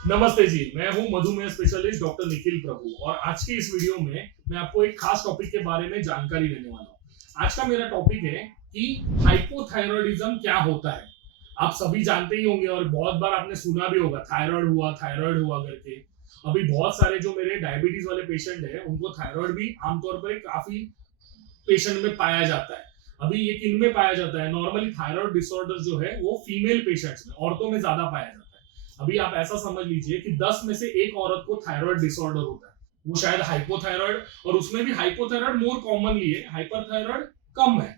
नमस्ते जी, मैं हूं मधुमेह स्पेशलिस्ट डॉक्टर निखिल प्रभु और आज के इस वीडियो में मैं आपको एक खास टॉपिक के बारे में जानकारी देने वाला हूं। आज का मेरा टॉपिक है कि हाइपोथायरॉयडिज्म क्या होता है। आप सभी जानते ही होंगे और बहुत बार आपने सुना भी होगा थायराइड हुआ करके। अभी बहुत सारे जो मेरे डायबिटीज वाले पेशेंट हैं उनको थायराइड भी आमतौर पर काफी पेशेंट में पाया जाता है। अभी ये किन में पाया जाता है? नॉर्मली थायराइड डिसऑर्डर जो है वो फीमेल पेशेंट्स में, औरतों में ज्यादा पाया जाता है। अभी आप ऐसा समझ लीजिए कि 10 में से एक औरत को थायराइड डिसऑर्डर होता है, वो शायद हाइपोथायराइड, और उसमें भी हाइपोथायराइड मोर कॉमनली है, हाइपरथायराइड कम है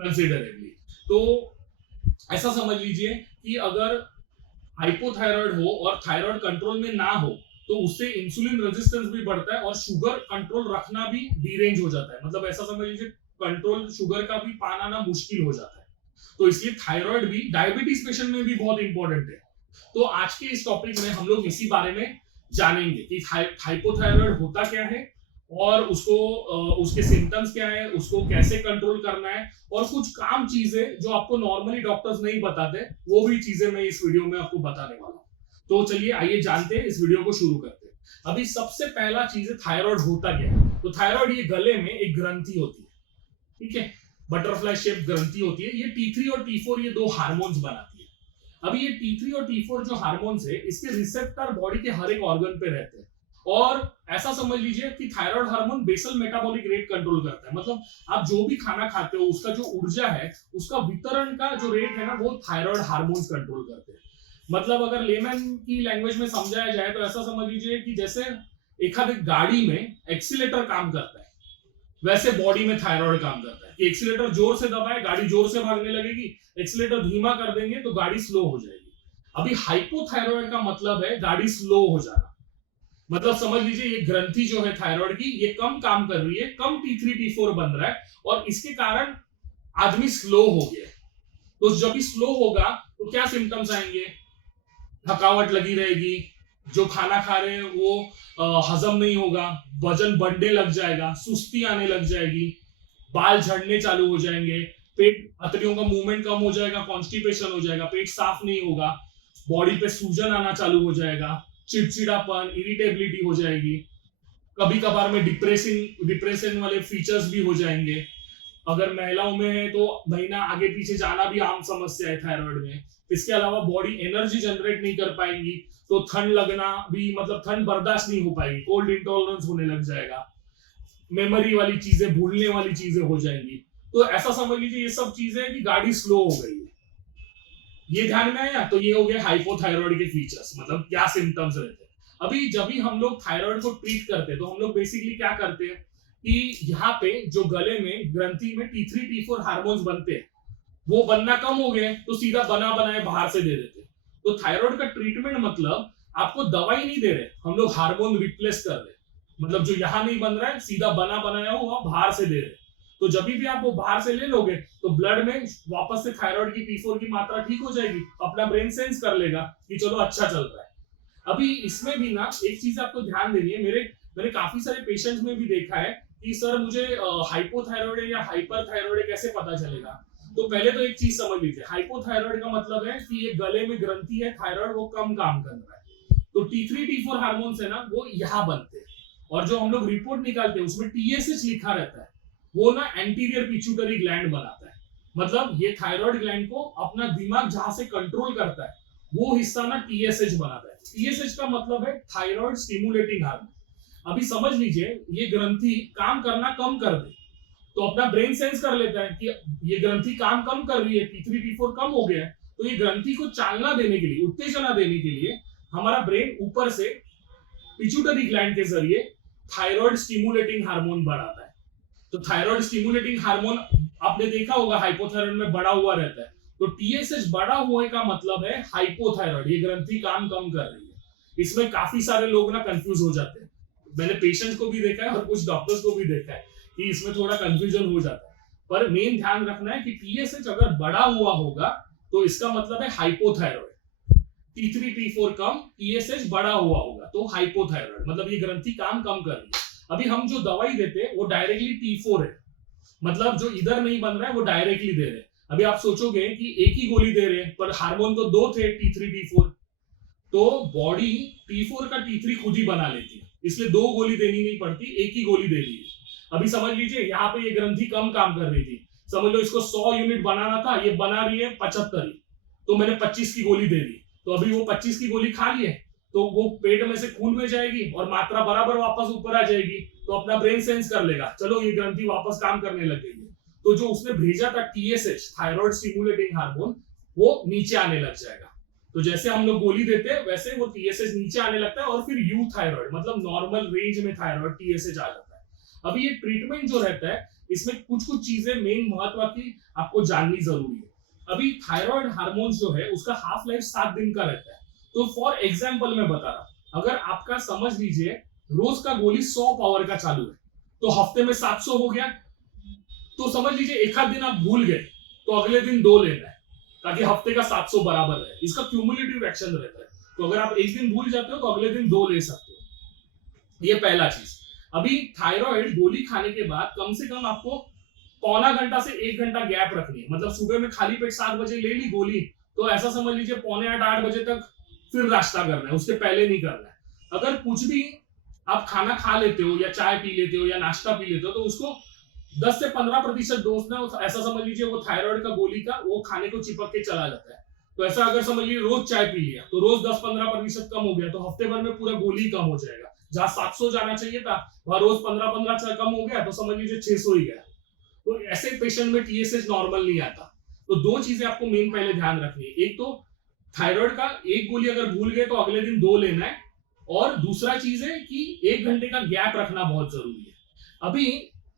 कंसिडरेबली। तो ऐसा समझ लीजिए कि अगर हाइपोथायराइड हो और थायराइड कंट्रोल में ना हो तो उससे इंसुलिन रेजिस्टेंस भी बढ़ता है और शुगर कंट्रोल रखना भी डीरेंज हो जाता है। मतलब ऐसा समझ लीजिए कंट्रोल शुगर का भी पाना ना मुश्किल हो जाता है। तो इसलिए थायराइड भी डायबिटीज पेशेंट में भी बहुत इंपॉर्टेंट है। तो आज के इस टॉपिक में हम लोग इसी बारे में जानेंगे कि हाइपोथायराइड होता क्या है और उसको उसके सिम्टम्स क्या है, उसको कैसे कंट्रोल करना है, और कुछ काम चीजें जो आपको नॉर्मली डॉक्टर्स नहीं बताते वो भी चीजें मैं इस वीडियो में आपको बताने वाला हूँ। तो चलिए आइए जानते हैं, इस वीडियो को शुरू करते हैं। अभी सबसे पहला चीज है थायराइड होता क्या है। तो थायराइड ये गले में एक ग्रंथि होती है, ठीक है, बटरफ्लाई शेप ग्रंथि होती है। ये T3 और T4 ये दो हार्मोन्स बनाती है। अभी ये T3 और T4 जो हार्मोन्स है इसके रिसेप्टर बॉडी के हर एक ऑर्गन पे रहते हैं, और ऐसा समझ लीजिए कि thyroid hormone basal metabolic rate control करता है। मतलब आप जो भी खाना खाते हो उसका जो ऊर्जा है उसका वितरण का जो रेट है ना वो थायराइड हार्मोन्स कंट्रोल करते हैं। मतलब अगर लेमन की लैंग्वेज में समझाया जाए तो ऐसा समझ लीजिए कि जैसे एक गाड़ी में एक्सीलेटर काम करता है वैसे बॉडी में थायराइड काम करता है कि एक्सीलेटर जोर से दबाए गाड़ी जोर से भागने लगेगी, एक्सीलेटर धीमा कर देंगे तो गाड़ी स्लो हो जाएगी। अभी हाइपोथायराइड का मतलब है गाड़ी स्लो हो जाना। मतलब समझ लीजिए ये ग्रंथि जो है थायराइड की ये कम काम कर रही है, कम T3 T4 बन रहा है और इसके कारण आदमी स्लो हो गया। तो जब भी स्लो होगा तो क्या सिम्टम्स आएंगे? थकावट लगी रहेगी, जो खाना खा रहे हैं वो हजम नहीं होगा, वजन बढ़ने लग जाएगा, सुस्ती आने लग जाएगी, बाल झड़ने चालू हो जाएंगे, पेट पथरियों का मूवमेंट कम हो जाएगा, कॉन्स्टिपेशन हो जाएगा, पेट साफ नहीं होगा, बॉडी पे सूजन आना चालू हो जाएगा, चिड़चिड़ापन, इरिटेबिलिटी हो जाएगी, कभी कभार में डिप्रेशन वाले फीचर्स भी हो जाएंगे। अगर महिलाओं में है तो महीना आगे पीछे जाना भी आम समस्या है थायराइड में। इसके अलावा बॉडी एनर्जी जनरेट नहीं कर पाएंगी तो ठंड लगना भी, मतलब ठंड बर्दाश्त नहीं हो पाएगी, कोल्ड इंटॉलरेंस होने लग जाएगा, मेमोरी वाली चीजें, भूलने वाली चीजें हो जाएंगी। तो ऐसा समझ लीजिए ये सब चीजें कि गाड़ी स्लो हो गई है। ये ध्यान में आया? तो ये हो गया हाइपोथायराइड के फीचर्स, मतलब क्या सिम्टम्स रहते हैं। अभी जब भी हम लोग थायराइड को ट्रीट करते हैं तो हम लोग बेसिकली क्या करते हैं कि यहाँ पे जो गले में ग्रंथि में T3 T4 हार्मोन्स बनते हैं वो बनना कम हो गए तो सीधा बना बनाए बाहर से दे देते हैं। तो थायराइड का ट्रीटमेंट मतलब आपको दवाई नहीं दे रहे, हम लोग हार्मोन रिप्लेस कर रहे हैं। मतलब जो यहाँ नहीं बन रहा है सीधा बना बनाया हुआ बाहर से दे रहे हैं। तो जब भी आप वो बाहर से ले लोगे तो ब्लड में वापस से थायराइड की T4 की मात्रा ठीक हो जाएगी, अपना ब्रेन सेंस कर लेगा कि चलो अच्छा चल रहा है। अभी इसमें भी ना एक चीज आपको ध्यान देनी है, मैंने काफी सारे पेशेंट्स में भी देखा है कि सर मुझे हाइपोथायराइड है या हाइपरथायराइड है, कैसे पता चलेगा? तो पहले तो एक चीज समझ लीजिए, हाइपोथायराइड का मतलब है कि ये गले में ग्रंथि है, थायराइड वो कम काम कर रहा है। तो T3 T4 हार्मोन्स है ना वो यहाँ बनते हैं, और जो हम लोग रिपोर्ट निकालते हैं उसमें TSH लिखा रहता है, वो ना एंटीरियर पिट्यूटरी ग्लैंड बनाता है। मतलब ये थायराइड ग्लैंड को अपना दिमाग जहां से कंट्रोल करता है वो हिस्सा ना TSH बनाता है। TSH का मतलब है थायराइड स्टिमुलेटिंग हार्मोन। अभी समझ लीजिए ये ग्रंथि काम करना कम कर दे तो अपना ब्रेन सेंस कर लेता है कि ये ग्रंथि काम कम कर रही है, T3 T4 कम हो गया है, तो ये ग्रंथि को चालना देने के लिए, उत्तेजना देने के लिए हमारा ब्रेन ऊपर से पिट्यूटरी ग्लैंड के जरिए थायराइड स्टिमुलेटिंग हार्मोन बढ़ाता है। तो थायराइड स्टिमुलेटिंग हार्मोन आपने देखा होगा हाइपोथायराइड में बढ़ा हुआ रहता है, तो TSH बढ़ा हुए का मतलब है हाइपोथायराइड, ये ग्रंथि काम कम कर रही है। इसमें काफी सारे लोग ना कंफ्यूज हो जाते हैं, मैंने पेशेंट को भी देखा है और कुछ डॉक्टर्स को भी देखा है कि इसमें थोड़ा कंफ्यूजन हो जाता है। पर मेन ध्यान रखना है कि TSH अगर बढ़ा हुआ होगा तो इसका मतलब है हाइपोथायराइड, T3 T4 कम, TSH बढ़ा हुआ होगा तो हाइपोथायराइड, मतलब ये ग्रंथि काम कम कर रही है। अभी हम जो दवाई देते हैं वो डायरेक्टली T4 है, मतलब जो इधर नहीं बन रहा है वो डायरेक्टली दे रहे हैं। अभी आप सोचोगे कि एक ही गोली दे रहे हैं पर हार्मोन तो दो थे T3 T4, तो बॉडी T4 का T3 खुद ही बना लेती है, इसलिए 2 गोली देनी नहीं पड़ती, एक ही गोली दे दी है। अभी समझ लीजिए यहाँ पे ये ग्रंथि कम काम कर रही थी, समझ लो इसको 100 यूनिट बनाना था, ये बना रही है 75, तो मैंने 25 की गोली दे दी, तो अभी वो 25 की गोली खा ली है, तो वो पेट में से खून में जाएगी और मात्रा बराबर वापस ऊपर आ जाएगी, तो अपना ब्रेन सेंस कर लेगा, चलो ये ग्रंथि वापस काम करने लग गई है। तो जो उसने भेजा था TSH, थायराइड स्टिमुलेटिंग हार्मोन, वो नीचे आने लग जाएगा। तो जैसे हम लोग गोली देते हैं वैसे वो TSH नीचे आने लगता है और फिर यू थायराइड मतलब नॉर्मल रेंज में थायराइड TSH आ जाता है। अभी ये ट्रीटमेंट जो रहता है इसमें कुछ कुछ चीजें मेन महत्व की आपको जाननी जरूरी है। अभी थायराइड हार्मोन जो है उसका हाफ लाइफ 7 दिन का रहता है। तो फॉर एग्जाम्पल मैं बता रहा हूं, अगर आपका समझ लीजिए रोज का गोली 100 पावर का चालू है, तो हफ्ते में 700 हो गया, तो समझ लीजिए एक आध दिन आप भूल गए तो अगले दिन 2 लेना है, ताकि हफ्ते का 700 बराबर रहे। इसका क्यूमुलेटिव एक्शन रहता है, तो अगर आप एक दिन भूल जाते हो तो अगले दिन 2 ले सकते हो। ये पहला चीज। अभी थायराइड गोली खाने के बाद कम से कम आपको पौना घंटा से 1 घंटा गैप रखनी है, मतलब सुबह में खाली पेट 7 बजे ले ली गोली, तो ऐसा समझ लीजिए पौने 8 बजे तक फिर नाश्ता करना है, उसके पहले नहीं करना है। अगर कुछ भी आप खाना खा लेते हो या चाय पी लेते हो या नाश्ता पी लेते हो, तो उसको 10 से 15% डोज ना, ऐसा समझ लीजिए वो थायराइड का गोली का वो खाने को चिपक के चला जाता है। तो ऐसा अगर समझ लीजिए रोज चाय पी लिया तो रोज 10-15% कम हो गया, तो हफ्ते भर में पूरा गोली कम हो जाएगा। जहां 700 जाना चाहिए था वहां रोज 15-15 कम हो गया, तो समझ लीजिए 600 ही गया। तो ऐसे पेशेंट में TSH नॉर्मल नहीं आता। तो 2 चीजें आपको मेन पहले ध्यान रखनी है, एक तो थायराइड का एक गोली अगर भूल गए तो अगले दिन 2 लेना है, और दूसरा चीज है कि 1 घंटे का गैप रखना बहुत जरूरी है। अभी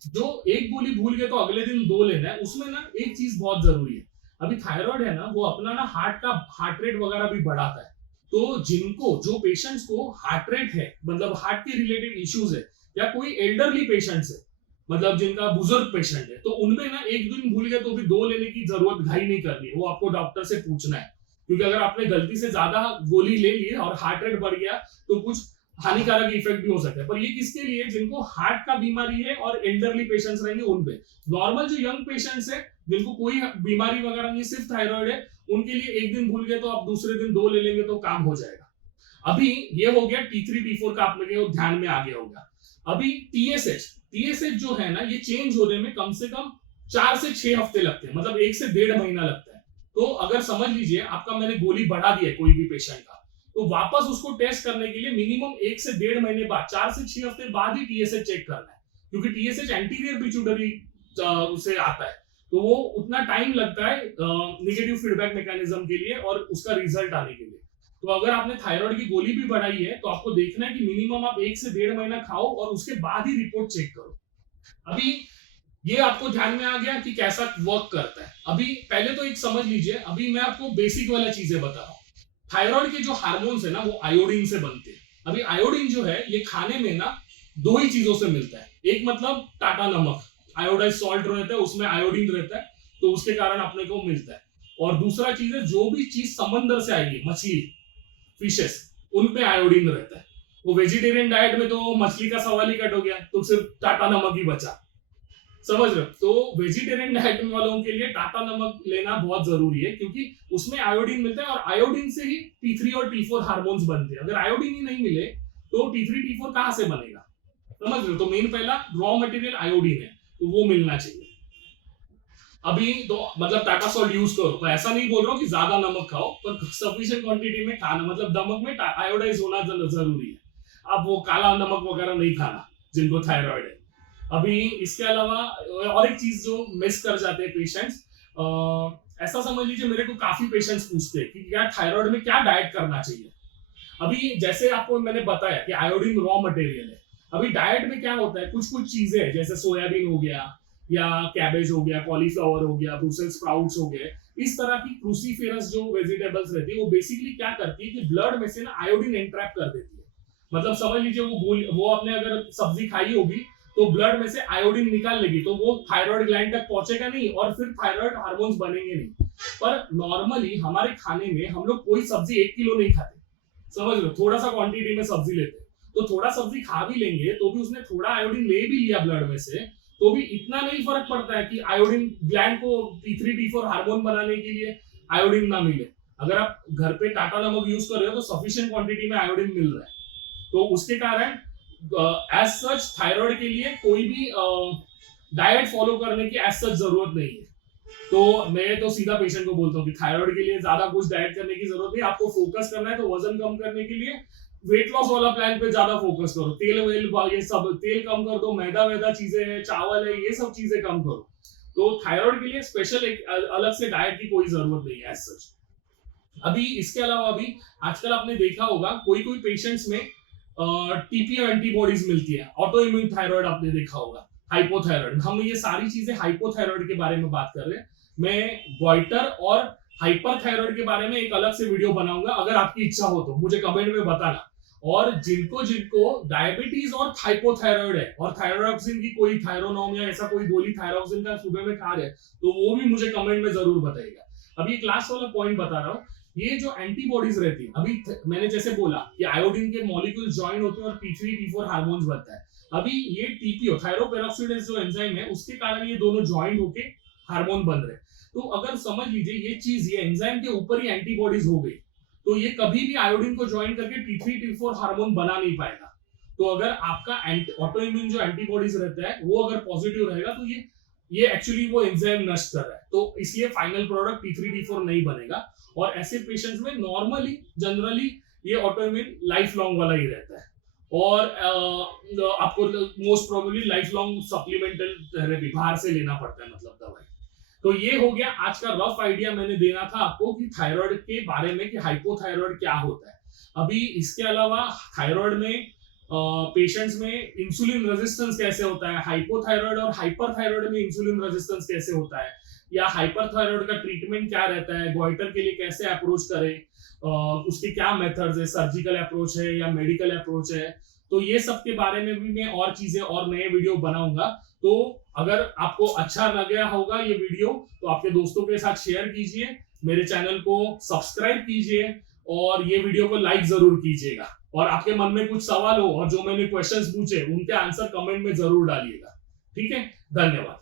जो एक गोली भूल गए तो अगले दिन 2 लेना है, उसमें ना एक चीज बहुत जरूरी है। अभी थायराइड है ना, वो अपना ना हार्ट रेट वगैरह भी बढ़ाता है। तो जिनको जो पेशेंट्स को हार्ट रेट है, मतलब हार्ट के रिलेटेड इश्यूज है, या कोई एल्डरली पेशेंट्स है, मतलब जिनका बुजुर्ग पेशेंट है, तो उनमें ना एक दिन भूल गए तो भी 2 लेने की जरूरत घाई नहीं करनी है, वो आपको डॉक्टर से पूछना है। क्योंकि अगर आपने गलती से ज्यादा गोली ले ली और हार्ट रेट बढ़ गया तो कुछ हानिकारक इफेक्ट भी हो सकता है। पर ये किसके लिए, जिनको हार्ट का बीमारी है और एल्डरली पेशेंट्स रहेंगे उन पे। नॉर्मल जो यंग पेशेंट्स है जिनको कोई बीमारी वगैरह नहीं, सिर्फ थायराइड है, उनके लिए एक दिन भूल गए तो आप दूसरे दिन 2 ले लेंगे तो काम हो जाएगा। अभी ये हो गया T3 T4 का, आप लोगों को ध्यान में आ गया होगा। अभी TSH जो है ना, ये चेंज होने में कम से कम 4 से 6 हफ्ते लगते हैं, मतलब 1 से 1.5 महीना लगता है। तो अगर समझ लीजिए आपका मैंने गोली बढ़ा दिया है कोई भी पेशेंट का, तो वापस उसको टेस्ट करने के लिए मिनिमम 1 से 1.5 महीने बाद, 4 से 6 हफ्ते बाद ही TSH चेक करना है, क्योंकि TSH एंटीरियर पिट्यूटरी से आता है, तो वो उतना टाइम लगता है नेगेटिव फीडबैक मैकेनिज्म के लिए और उसका रिजल्ट आने के लिए। तो अगर आपने थायराइड की गोली भी बढ़ाई है तो आपको देखना है कि मिनिमम आप 1 से 1.5 महीना खाओ और उसके बाद ही रिपोर्ट चेक करो। अभी ये आपको ध्यान में आ गया कि कैसा वर्क करता है। अभी पहले तो एक समझ लीजिए, अभी मैं आपको बेसिक वाला चीजें बता रहा हूँ। थायराइड के जो हार्मोन्स है ना, वो आयोडीन से बनते हैं। अभी आयोडीन जो है ये खाने में ना 2 ही चीजों से मिलता है, एक मतलब टाटा नमक, आयोडाइज सॉल्ट रहता है, उसमें आयोडीन रहता है, तो उसके कारण अपने को मिलता है। और दूसरा चीज है, जो भी चीज समंदर से आएगी, मछली, फिशेस, उन पे आयोडीन रहता है। वो वेजिटेरियन डाइट में तो मछली का सवाल ही कट हो गया, तो सिर्फ टाटा नमक ही बचा, समझ रहे हो। तो वेजिटेरियन डाइट वालों के लिए टाटा नमक लेना बहुत जरूरी है, क्योंकि उसमें आयोडीन मिलता है और आयोडीन से ही T3 और T4 हार्मोन्स बनते हैं। अगर आयोडीन ही नहीं मिले तो T3 T4 कहां से बनेगा, समझ रहे हो। तो मेन पहला रॉ मटेरियल आयोडीन है, तो वो मिलना चाहिए। अभी तो मतलब टाटा सॉल्ट यूज करो, तो ऐसा नहीं बोल रहा हूँ कि ज्यादा नमक खाओ, पर सफिशिएंट क्वांटिटी में खाना, मतलब नमक में आयोडाइज होना जरूरी है। अब वो काला नमक वगैरह नहीं खाना जिनको थायराइड है। अभी इसके अलावा और एक चीज जो मिस कर जाते हैं पेशेंट्स, ऐसा समझ लीजिए मेरे को काफी पेशेंट्स पूछते हैं कि क्या थायराइड में क्या डाइट करना चाहिए। अभी जैसे आपको मैंने बताया कि आयोडीन रॉ मटेरियल है, अभी डाइट में क्या होता है, कुछ कुछ चीजें हैं, जैसे सोयाबीन हो गया या कैबेज हो गया, कॉलीफ्लावर हो गया, ब्रुसेल्स स्प्राउट्स हो गए, इस तरह की क्रूसीफेरस जो वेजिटेबल्स रहती है, वो बेसिकली क्या करती है कि ब्लड में से ना आयोडीन एंट्रैप कर देती है। मतलब समझ लीजिए वो आपने अगर सब्जी खाई होगी तो ब्लड में से आयोडीन निकाल लेगी, तो वो थायराइड ग्लैंड तक पहुंचेगा नहीं और फिर थायराइड हार्मोन्स बनेंगे नहीं। पर नॉर्मली हमारे खाने में हम लोग कोई सब्जी 1 किलो नहीं खाते, समझ लो, थोड़ा सा क्वांटिटी में सब्जी लेते हैं। तो थोड़ा सब्जी खा भी लेंगे तो भी उसने थोड़ा आयोडीन ले भी लिया ब्लड में से, तो भी इतना नहीं फर्क पड़ता है कि आयोडीन ग्लैंड को T3 T4 हार्मोन बनाने के लिए आयोडीन ना मिले। अगर आप घर पे टाटा नमक यूज कर रहे हो तो सफिशिएंट क्वांटिटी में आयोडीन मिल रहा है, तो उसके कारण एज सच थायराइड के लिए कोई भी डाइट फॉलो करने की एज सच जरूरत नहीं है। तो मैं तो सीधा पेशेंट को बोलता हूँ कि थायराइड के लिए ज्यादा कुछ डाइट करने की जरूरत नहीं, आपको फोकस करना है तो वजन कम करने के लिए वेट लॉस वाला प्लान पे ज्यादा फोकस करो, तेल वेल ये सब तेल कम कर दो, मैदा वैदा चीजें हैं, चावल है, ये सब चीजें कम करो। तो थायराइड के लिए स्पेशल एक अलग से डाइट की कोई जरूरत नहीं है एज सच। अभी इसके अलावा भी आजकल आपने देखा होगा कोई कोई पेशेंट्स में टीपीओ एंटीबॉडीज मिलती है, ऑटो इम्यून थायराइड आपने देखा होगा, हाइपोथायराइड। हम ये सारी चीजें हाइपोथायराइड के बारे में बात कर रहे हैं। मैं गॉइटर और हाइपरथायराइड के बारे में एक अलग से वीडियो बनाऊंगा, अगर आपकी इच्छा हो तो मुझे कमेंट में बताना। और जिनको जिनको डायबिटीज और हाइपोथायराइड है और थायरोक्सिन की कोई थायरोनॉम या ऐसा कोई गोली थायरोक्सिन का सुबह में खा रहे हैं तो वो भी मुझे कमेंट में जरूर बताइएगा। अभी एक लास्ट वाला पॉइंट बता रहा हूँ, ये जो एंटीबॉडीज रहती है, अभी मैंने जैसे बोला कि आयोडीन के मॉलिक्यूल ज्वाइन होते हैं और T3 T4 हार्मोन्स बनता है। अभी ये टीपीओ थायरोपेरोक्सिडेज जो एंजाइम है उसके कारण ये दोनों ज्वाइन होके हार्मोन बन रहे हैं। तो अगर समझ लीजिए ये चीज ये एंजाइम के ऊपर ही एंटीबॉडीज हो गई तो ये कभी भी आयोडीन को ज्वाइन करके T3 T4 हार्मोन बना नहीं पाएगा। तो अगर आपका ऑटो इम्यून जो एंटीबॉडीज रहता है वो अगर पॉजिटिव रहेगा तो ये एक्चुअली वो एंजाइम नष्ट कर रहा है, तो इसलिए फाइनल प्रोडक्ट T3 T4 नहीं बनेगा। और ऐसे पेशेंट्स में नॉर्मली जनरली ये ऑटो इम्यून लाइफ लॉन्ग वाला ही रहता है और आपको most probably life long supplemental therapy बाहर से लेना पड़ता है, मतलब दवाई। तो ये हो गया आज का रफ आइडिया मैंने देना था आपको कि थायराइड के बारे में कि हाइपोथायराइड क्या होता है। अभी इसके अलावा थायराइड में पेशेंट्स में इंसुलिन रेजिस्टेंस कैसे होता है, हाइपोथायराइड और हाइपरथायराइड में इंसुलिन रेजिस्टेंस कैसे होता है, या हाइपरथायराइड का ट्रीटमेंट क्या रहता है, गॉइटर के लिए कैसे अप्रोच करें, उसके क्या मेथड्स है, सर्जिकल अप्रोच है या मेडिकल अप्रोच है। तो ये सब के बारे में भी मैं और चीजें और नए वीडियो बनाऊंगा। तो अगर आपको अच्छा लगा होगा ये वीडियो तो आपके दोस्तों के साथ शेयर कीजिए, मेरे चैनल को सब्सक्राइब कीजिए और ये वीडियो को लाइक जरूर कीजिएगा। और आपके मन में कुछ सवाल हो और जो मैंने क्वेश्चंस पूछे उनके आंसर कमेंट में जरूर डालिएगा। ठीक है, धन्यवाद।